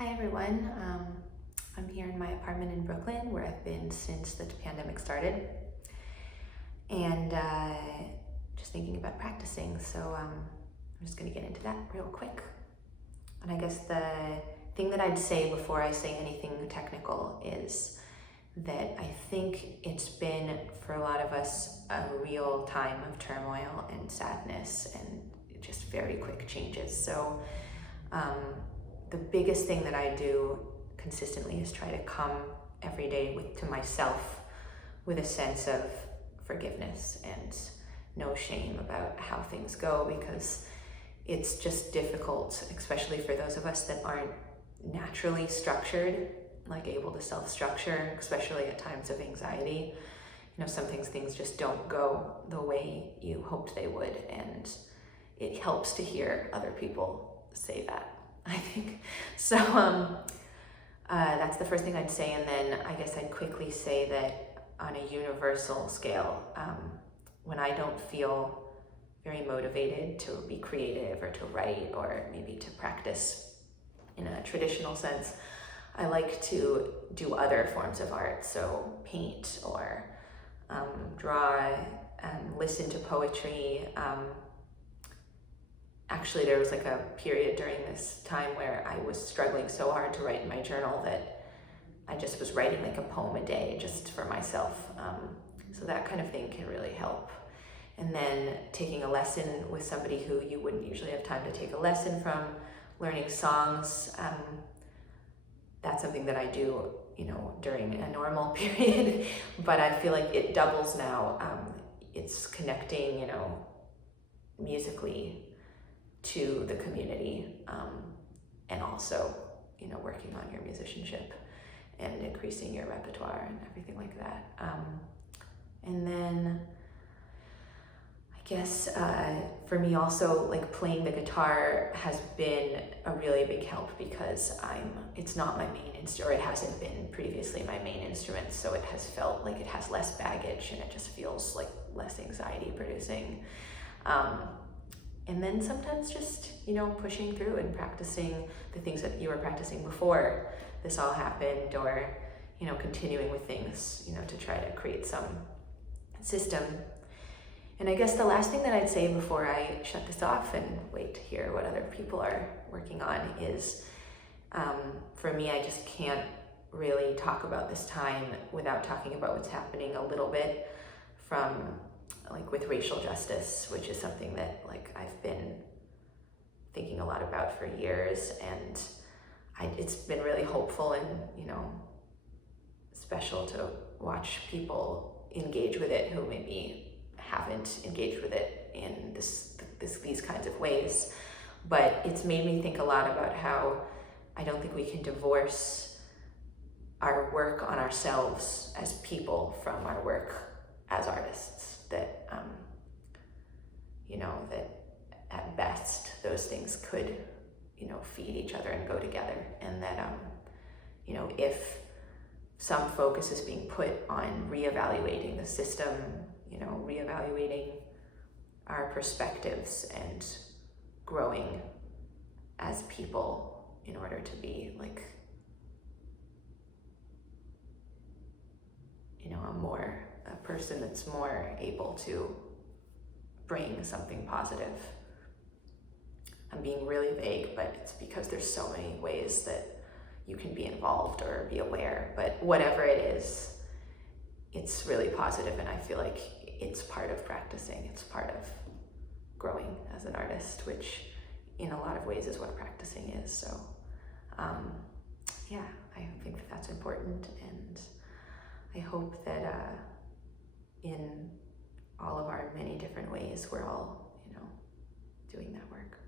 Hi everyone, I'm here in my apartment in Brooklyn where I've been since the pandemic started, and just thinking about practicing, so I'm just going to get into that real quick. And I guess the thing that I'd say before I say anything technical is that I think it's been, for a lot of us, a real time of turmoil and sadness and just very quick changes. So the biggest thing that I do consistently is try to come every day to myself with a sense of forgiveness and no shame about how things go, because it's just difficult, especially for those of us that aren't naturally structured, like able to self-structure, especially at times of anxiety. Some things just don't go the way you hoped they would, and it helps to hear other people say that, I think. So that's the first thing I'd say, and then I guess I'd quickly say that on a universal scale, when I don't feel very motivated to be creative or to write or maybe to practice in a traditional sense, I like to do other forms of art, so paint or draw, listen to poetry. Actually, there was like a period during this time where I was struggling so hard to write in my journal that I just was writing like a poem a day just for myself. So that kind of thing can really help. And then taking a lesson with somebody who you wouldn't usually have time to take a lesson from, learning songs. That's something that I do, during a normal period, but I feel like it doubles now. It's connecting, musically to the community, and also, working on your musicianship and increasing your repertoire and everything like that. And then I guess for me also, like playing the guitar has been a really big help, because it's not my main instrument, or it hasn't been previously my main instrument, so it has felt like it has less baggage and it just feels like less anxiety producing. And then sometimes just, pushing through and practicing the things that you were practicing before this all happened, or, continuing with things, to try to create some system. And I guess the last thing that I'd say before I shut this off and wait to hear what other people are working on is, for me, I just can't really talk about this time without talking about what's happening a little bit from, with racial justice, which is something that I've been thinking a lot about for years, and it's been really hopeful and special to watch people engage with it who maybe haven't engaged with it in these kinds of ways. But it's made me think a lot about how I don't think we can divorce our work on ourselves as people from our work as artists. That that at best those things could feed each other and go together, and that if some focus is being put on reevaluating the system, reevaluating our perspectives and growing as people in order to be a person that's more able to bring something positive. I'm being really vague, but it's because there's so many ways that you can be involved or be aware, but whatever it is, it's really positive, and I feel like it's part of practicing. It's part of growing as an artist, which in a lot of ways is what practicing is. So yeah, I think that that's important, and I hope that in all of our many different ways, we're all, doing that work.